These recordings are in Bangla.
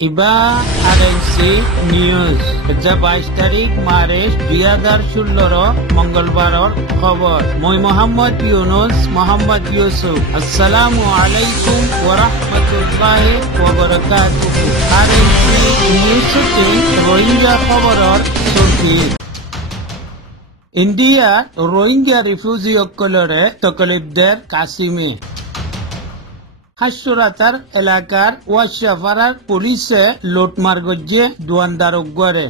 ইবা আরএনসি নিউজ 22 তারিখ মার্চ 2016 মঙ্গলবাৰৰ খবৰ মই মোহাম্মদ ইউনুস মোহাম্মদ ইউসুফ আসসালামু আলাইকুম ওয়া রাহমাতুল্লাহি ওয়া বারাকাতুহু আরএনসি নিউজ রোহিঙ্গা খবৰৰ চুটি ইন্ডিয়া রোহিঙ্গা রিফিউজি অকলরে তকলিফদের কাসিমে হাসুরাতার এলাকার ওয়াশাফারার পুলিশে লুটমার গজ্জে দুয়ানদার গড়ে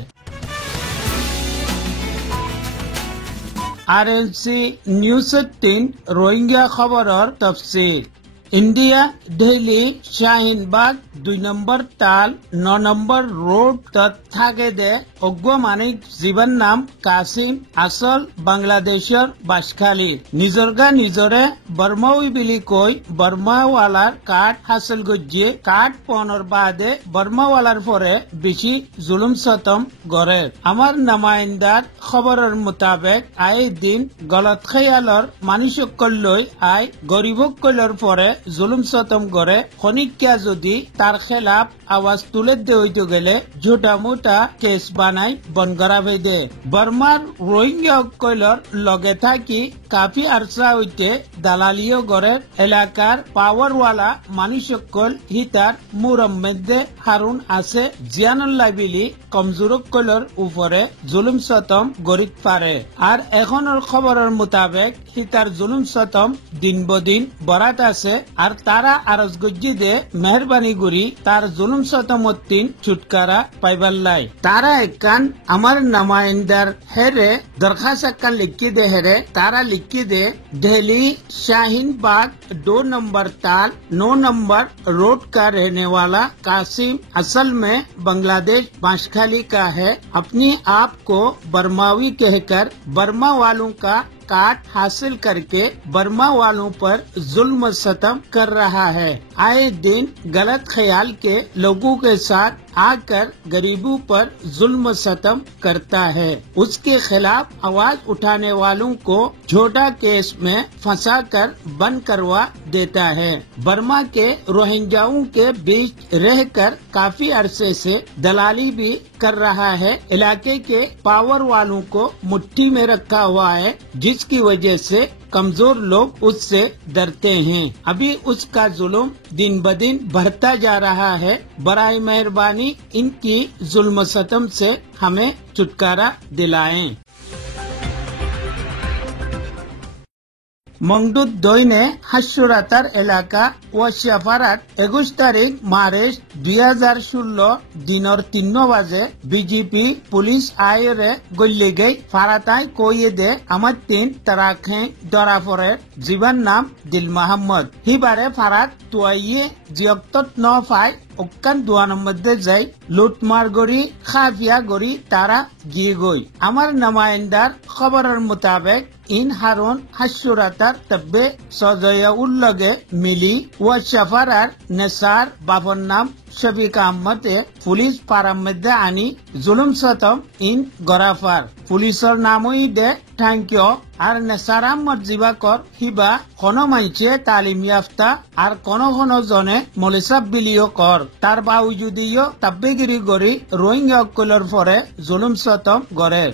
আরএনসি নিউজ 3 রোহিঙ্গা খবরের তফসিল ইন্ডিয়া দিল্লি শাহিনবাগ 2 নম্বর তাল 9 নম্বর রোড থাকে দে অজ্ঞ মানিক জীবন নাম কাসিম আসল বাংলাদেশের বাসখালী নিজরগা নিজরে বর্মাউই বিলি কই বর্মাওয়ালার কাঠ হাসিল গজ্জে কাঠ পনর বাদে বর্মাওয়ালার পরে বেশি জুলুম সতম গড়ে আমার নামাইন্দার খবরের মোতাবেক আই দিন গলত খেয়ালর মানুষকল লই আই গরিবকলর পরে জুলুম সতম গড়ে খনিকা যদি তার খেলাফ আওয়াজ তুলে দেইতে গেলে ঝোটা মোটা কেস বানাই বনগরা বেদে বর্মার রোহিঙ্গা কইলর লগে থাকি কাফি আরসা হইতে দালালিও গড়ের এলাকার পাওয়ারওয়ালা মানুষকল হিতার মুরম মধ্যে হারুন আছে জিয়ানুল্লাহ বিলি কমজোরক কইলর উপরে জুলুম সতম গরিত পারে আর এখনের খবরের মোতাবেক হিতার জুলুম সতম দিন বদিন বরাত আছে আর তারা আরজ গজ্জি দে মেহরবানি গুরি তার জুলুম সতমত্তিন ছুটকারা পাইবাল্লাই তারা একখান আমার নামাইন্দার হেরে দরখাস্ত একখান লিখি দে হেরে তারা লিখি दे दिल्ली शाहीन बाग 2 नंबर ताल 9 नंबर रोड का रहने वाला कासिम असल में बांग्लादेश बांसखाली का है अपने आप को बर्मावी कहकर बर्मा वालों का काट हासिल करके बर्मा वालों पर जुल्म सतम कर रहा है आए दिन गलत ख्याल के लोगों के साथ आकर गरीबों पर जुल्म सतम करता है उसके खिलाफ आवाज उठाने वालों को झोटा केस में फंसाकर बंद करवा देता है बर्मा के रोहिंग्याओं के बीच रहकर काफी अरसे से दलाली भी कर रहा है इलाके के पावर वालों को मुट्ठी में रखा हुआ है जिसकी वजह से कमजोर लोग उससे डरते हैं अभी उसका जुल्म दिन ब दिन बढ़ता जा रहा है बराए मेहरबानी इनकी जुल्म सतम से हमें छुटकारा दिलाएं মংডুদ দৈনে হাসুরাতার এলাকা ওয়াশাফারাত 21 তারিখ মার্চ 2016 দিনের 3 বাজে বিজেপি পুলিশ আয়রে গল্লি গই ফারাতাই কইয়ে দে আমার 3 তারাখে দরা পরে জীবন নাম দিল মোহাম্মদ হিবারে ফারাত তুয়াইয়ে জিয়ক্তত ন ফাই ওকান দুয়ানের মধ্যে যাই লুটমার গড়ি খাফিয়া গড়ি তারা গিয়ে গই আমার নামাইন্দার খবরের মোতাবেক ইন হারুন হাসুরাতার তব্বে সজয়া উল্লগে মিলি ও সফারার নেসার বাবর নাম শফিক আহমদে পুলিশ পারার মধ্যে আনি জুলুম সতম ইন গরাফার পুলিশের নামই দে থ্যাংক ইউ আর নেসার আহমদ জিবাকর হিবা কোন মাইছে তালিম ইয়াফতা আর কোন জনে মলিসাব বিলিও কর তার বাউজুদিও তাব্বেগিরি গড়ি রোহিঙ্গা অকলর পরে জুলুম সতম গড়ে